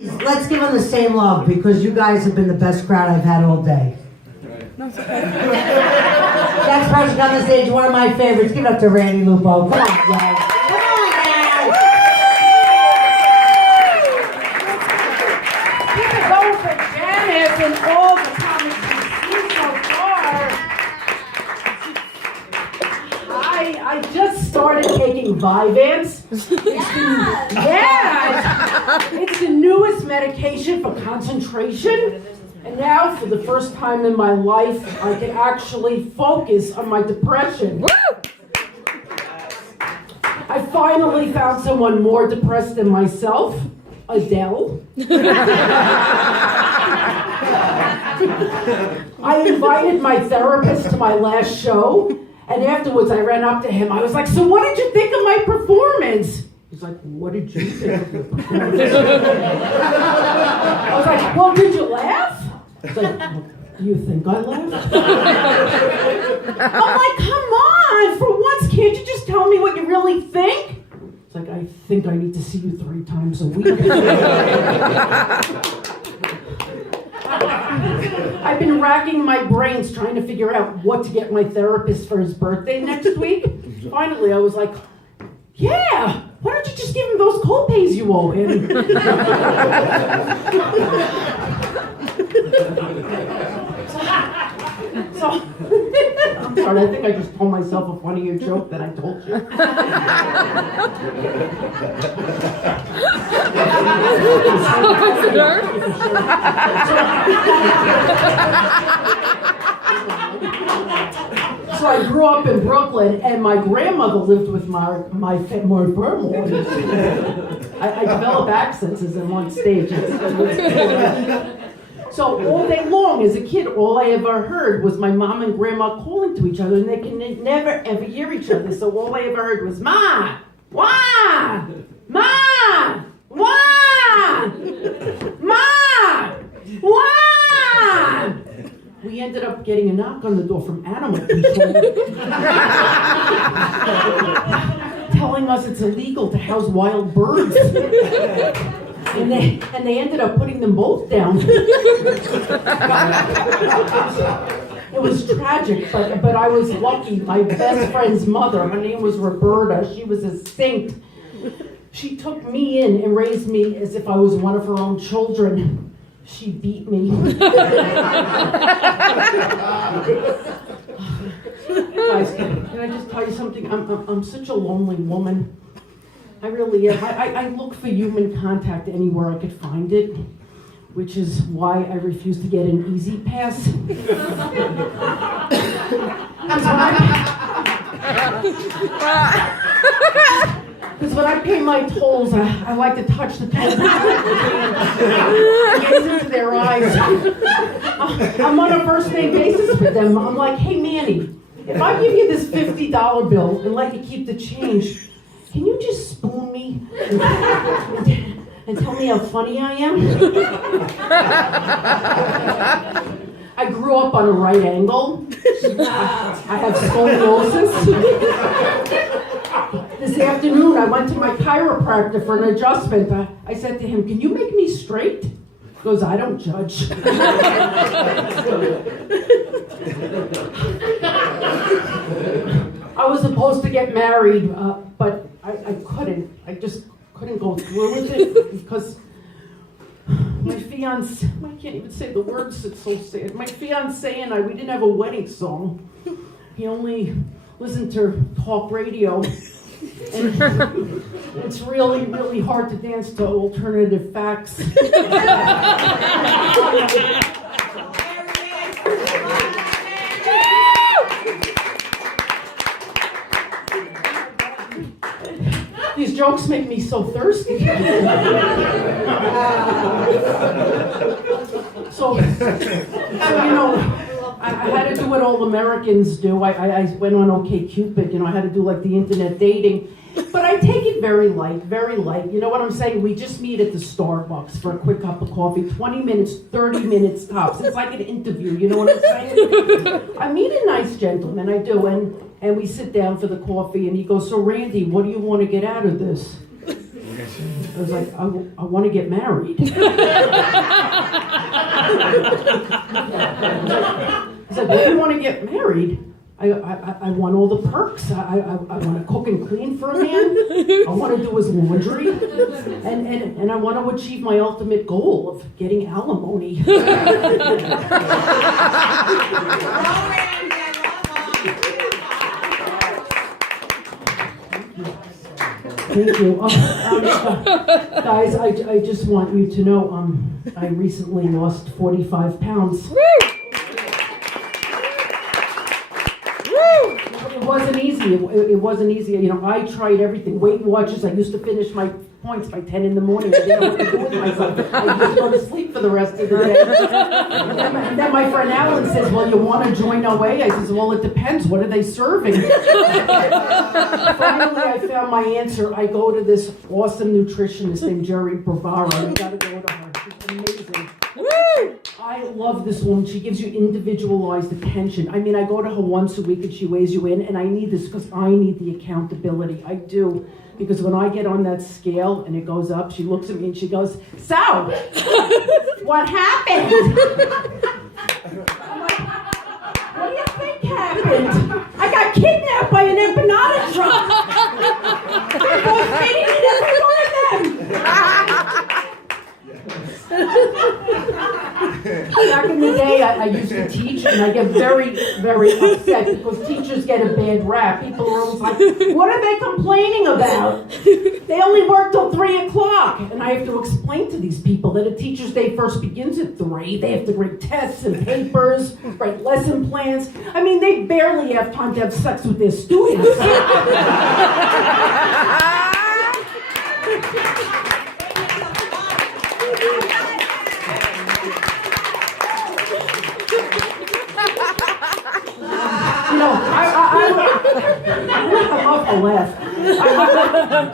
Let's give them the same love because you guys have been the best crowd I've had all day. No, it's okay. Next person on the stage, one of my favorites. Give it up to Randi Lupo. Come on, guys. Come on, guys. Keep it going for Janice and all the comics we've seen so far. I just started taking Vyvanse. It's the newest medication for concentration. And now, for the first time in my life, I can actually focus on my depression. I finally found someone more depressed than myself, Adele. I invited my therapist to my last show, and afterwards I ran up to him. I was like, "So what did you think of my performance?" He's like, "What did you think of your performance?" I was like, "Well, did you laugh?" He's like, "Do you think I laughed?" I'm like, "Come on, for once, can't you just tell me what you really think?" It's like, "I think I need to see you 3 times a week." I've been racking my brains trying to figure out what to get my therapist for his birthday next week. Finally, I was like, "Yeah, why don't you just give him those co-pays you owe him?" So, I'm sorry, I think I just told myself a funnier joke than I told you. So I grew up in Brooklyn, and my grandmother lived with my grandmother. I develop accents as I'm on stage. So all day long, as a kid, all I ever heard was my mom and grandma calling to each other, and they can never ever hear each other. So all I ever heard was "Ma, wah, ma, wah, ma, wah." We ended up getting a knock on the door from animal control, telling us it's illegal to house wild birds. And they ended up putting them both down. It was tragic, but I was lucky. My best friend's mother, her name was Roberta, she was a saint. She took me in and raised me as if I was one of her own children. She beat me. Guys, can I just tell you something? I'm such a lonely woman. I really am. I look for human contact anywhere I could find it, which is why I refuse to get an easy pass. Because when I pay my tolls, I like to touch the toll booth and gaze into their eyes. I'm on a first name basis with them. I'm like, "Hey, Manny, if I give you this $50 bill and let you keep the change, can you just spoon me and tell me how funny I am?" I grew up on a right angle. I have scoliosis. This afternoon, I went to my chiropractor for an adjustment. I said to him, "Can you make me straight?" He goes, "I don't judge." I was supposed to get married, but I couldn't. I just couldn't go through with it because my fiance, I can't even say the words, it's so sad. My fiance and we didn't have a wedding song. He only listened to talk radio. And it's really, really hard to dance to alternative facts. These jokes make me so thirsty. So you know, I had to do what all Americans do. I went on OkCupid, I had to do like the internet dating. But I take it very light, very light. You know what I'm saying? We just meet at the Starbucks for a quick cup of coffee, 20 minutes, 30 minutes tops. It's like an interview, you know what I'm saying? I meet a nice gentleman, I do, and we sit down for the coffee, and he goes, "So Randy, what do you want to get out of this?" I was like, I want to get married. I said, well, you want to get married? I want all the perks. I want to cook and clean for a man. I want to do his laundry. And I want to achieve my ultimate goal of getting alimony. Thank you. Guys, I just want you to know, I recently lost 45 pounds. It wasn't easy. It wasn't easy. You know, I tried everything. Weight Watchers. I used to finish my points by 10 in the morning. I didn't know what to do with myself. I just go to sleep for the rest of the day. And then my friend Alan says, well, you want to join OA? I says, well, it depends. What are they serving? Finally, I found my answer. I go to this awesome nutritionist named Jerry Bravara. You got to go to her. She's amazing. Woo! I love this woman. She gives you individualized attention. I mean, I go to her once a week and she weighs you in, and I need this because I need the accountability. I do. Because when I get on that scale and it goes up, she looks at me and she goes, so, what happened? I'm like, what do you think happened? I got kidnapped by an empanada truck. I was fitting in every one of them. Back in the day, I used to teach, and I get very, very upset because teachers get a bad rap. People are always like, what are they complaining about? They only work till 3 o'clock. And I have to explain to these people that a teacher's day first begins at 3. They have to grade tests and papers, write lesson plans. I mean, they barely have time to have sex with their students. I love to laugh.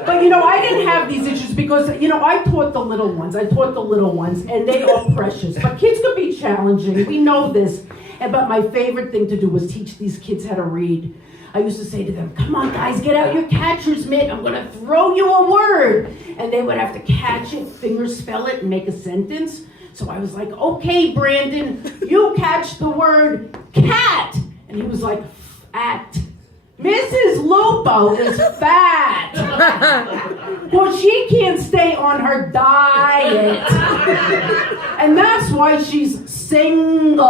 But you know, I didn't have these issues because, you know, I taught the little ones, and they are precious. But kids can be challenging. We know this. But my favorite thing to do was teach these kids how to read. I used to say to them, come on guys, get out your catcher's mitt. I'm going to throw you a word. And they would have to catch it, fingerspell it, and make a sentence. So I was like, okay, Brandon, you catch the word cat. And he was like, fat. Mrs. Lupo is fat. Well, she can't stay on her diet. And that's why she's single.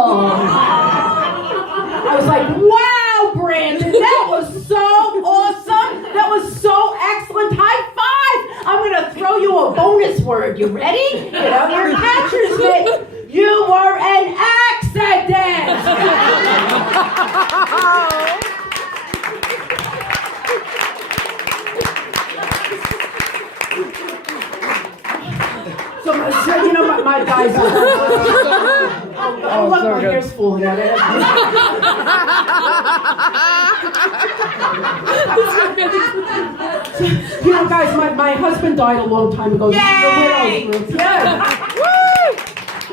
I was like, wow, Brandon, that was so awesome. That was so excellent. High five. I'm going to throw you a bonus word. You ready? Get out your catcher's mitt. You were an accident. So you know, my guys are... Oh, look, my hair's falling out. You know, guys, my husband died a long time ago. Yay! The widow's group. Yeah. Woo!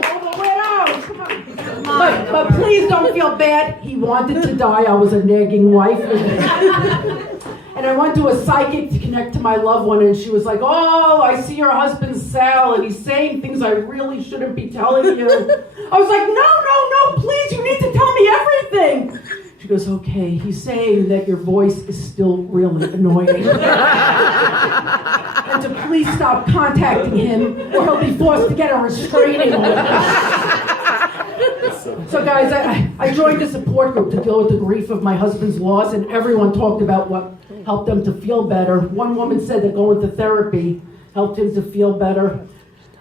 Oh, the widows! Come on. But please don't feel bad. He wanted to die. I was a nagging wife. And I went to a psychic to connect to my loved one, and she was like, oh, I see your husband's cell, and he's saying things I really shouldn't be telling you. I was like, no, please, you need to tell me everything. She goes, okay, he's saying that your voice is still really annoying. And to please stop contacting him, or he'll be forced to get a restraining order. So guys, I joined a support group to deal with the grief of my husband's loss, and everyone talked about what helped them to feel better. One woman said that going to therapy helped him to feel better.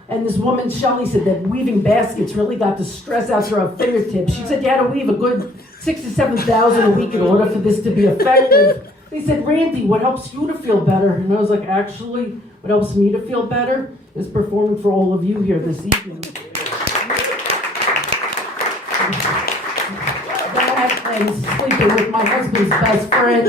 And this woman, Shelley, said that weaving baskets really got the stress out of her fingertips. She said you had to weave a good 6,000 to 7,000 a week in order for this to be effective. They said, Randy, what helps you to feel better? And I was like, actually, what helps me to feel better is performing for all of you here this evening. That and sleeping with my husband's best friend.